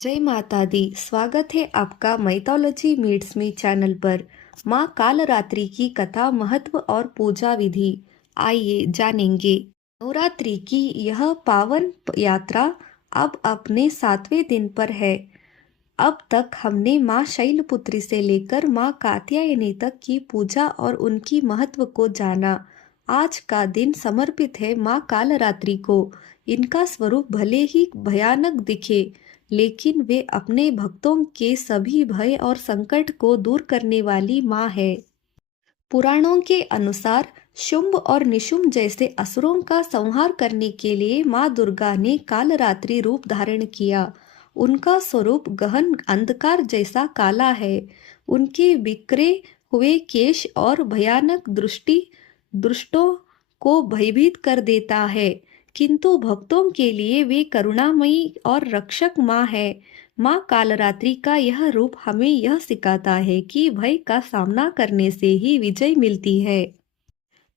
जय माता दी। स्वागत है आपका माइथोलॉजी मीट्स मी चैनल पर। माँ कालरात्रि की कथा, महत्व और पूजा विधि आइए जानेंगे। नवरात्रि की यह पावन यात्रा अब अपने 7वें दिन पर है। अब तक हमने माँ शैलपुत्री से लेकर माँ कात्यायनी तक की पूजा और उनकी महत्व को जाना। आज का दिन समर्पित है माँ कालरात्रि को। इनका स्वरूप भले ही भयानक दिखे, लेकिन वे अपने भक्तों के सभी भय और संकट को दूर करने वाली माँ है। पुराणों के अनुसार शुंभ और निशुंभ जैसे असुरों का संहार करने के लिए माँ दुर्गा ने कालरात्रि रूप धारण किया। उनका स्वरूप गहन अंधकार जैसा काला है। उनके बिखरे हुए केश और भयानक दृष्टि दुष्टों को भयभीत कर देता है, किंतु भक्तों के लिए वे करुणामयी और रक्षक माँ है। माँ कालरात्रि का यह रूप हमें यह सिखाता है कि भय का सामना करने से ही विजय मिलती है।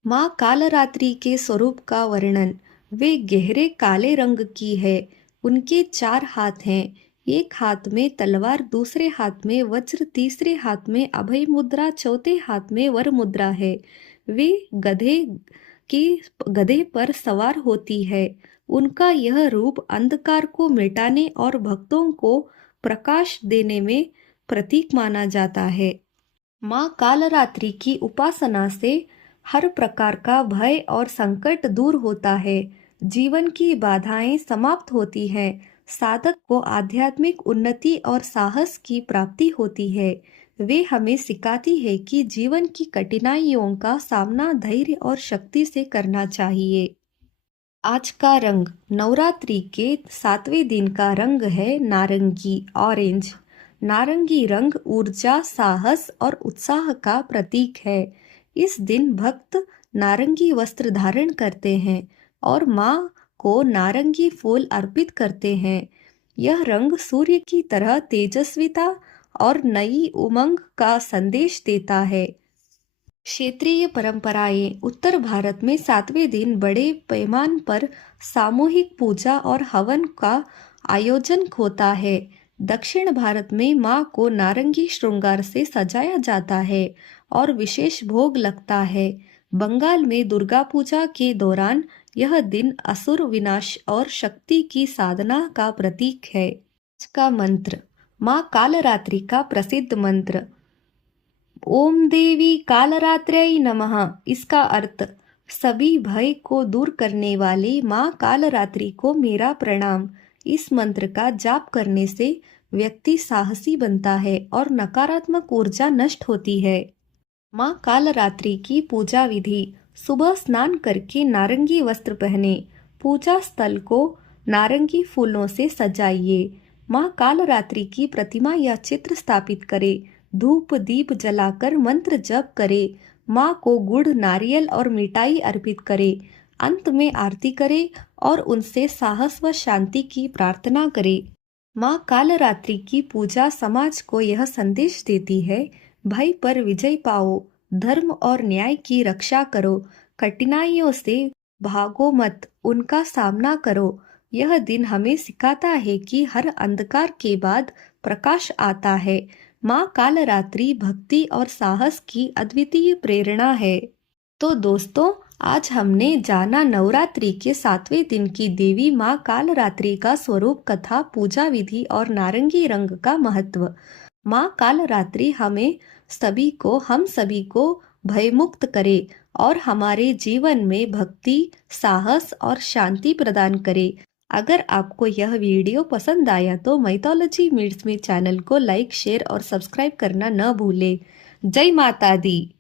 माँ कालरात्रि के स्वरूप का वर्णन। वे गहरे काले रंग की है। उनके 4 हाथ हैं। एक हाथ में तलवार, दूसरे हाथ में वज्र, तीसरे हाथ में अभय मुद्रा, चौथे हाथ में वर मुद्रा है। वे गधे पर सवार होती है। उनका यह रूप अंधकार को मिटाने और भक्तों को प्रकाश देने में प्रतीक माना जाता है। माँ कालरात्रि की उपासना से हर प्रकार का भय और संकट दूर होता है। जीवन की बाधाएं समाप्त होती हैं। साधक को आध्यात्मिक उन्नति और साहस की प्राप्ति होती है। वे हमें सिखाती है कि जीवन की कठिनाइयों का सामना धैर्य और शक्ति से करना चाहिए। आज का रंग। नवरात्रि के 7वें दिन का रंग है नारंगी, ऑरेंज। नारंगी रंग ऊर्जा, साहस और उत्साह का प्रतीक है। इस दिन भक्त नारंगी वस्त्र धारण करते हैं और माँ को नारंगी फूल अर्पित करते हैं। यह रंग सूर्य की तरह तेजस्विता और नई उमंग का संदेश देता है। क्षेत्रीय परंपराएं। उत्तर भारत में 7वें दिन बड़े पैमाने पर सामूहिक पूजा और हवन का आयोजन होता है। दक्षिण भारत में माँ को नारंगी श्रृंगार से सजाया जाता है और विशेष भोग लगता है। बंगाल में दुर्गा पूजा के दौरान यह दिन असुर विनाश और शक्ति की साधना का प्रतीक है। आज का मंत्र। माँ कालरात्रि का प्रसिद्ध मंत्र ओम देवी कालरात्र्यै नमः। इसका अर्थ सभी भय को दूर करने वाली माँ कालरात्रि को मेरा प्रणाम। इस मंत्र का जाप करने से व्यक्ति साहसी बनता है और नकारात्मक ऊर्जा नष्ट होती है। माँ कालरात्रि की पूजा विधि। सुबह स्नान करके नारंगी वस्त्र पहने। पूजा स्थल को नारंगी फूलों से सजाइए। माँ कालरात्रि की प्रतिमा या चित्र स्थापित करें। धूप दीप जलाकर मंत्र जप करें। माँ को गुड़, नारियल और मिठाई अर्पित करें। अंत में आरती करें और उनसे साहस व शांति की प्रार्थना करें। माँ कालरात्रि की पूजा समाज को यह संदेश देती है, भय पर विजय पाओ, धर्म और न्याय की रक्षा करो, कठिनाइयों से भागो मत, उनका सामना करो। यह दिन हमें सिखाता है कि हर अंधकार के बाद प्रकाश आता है। माँ कालरात्रि भक्ति और साहस की अद्वितीय प्रेरणा है। तो दोस्तों, आज हमने जाना नवरात्रि के 7वें दिन की देवी माँ कालरात्रि का स्वरूप, कथा, पूजा विधि और नारंगी रंग का महत्व। माँ कालरात्रि हम सभी को भयमुक्त करे और हमारे जीवन में भक्ति, साहस और शांति प्रदान करे। अगर आपको यह वीडियो पसंद आया तो माइथोलॉजी मीट्स मी चैनल को लाइक, शेयर और सब्सक्राइब करना न भूलें। जय माता दी।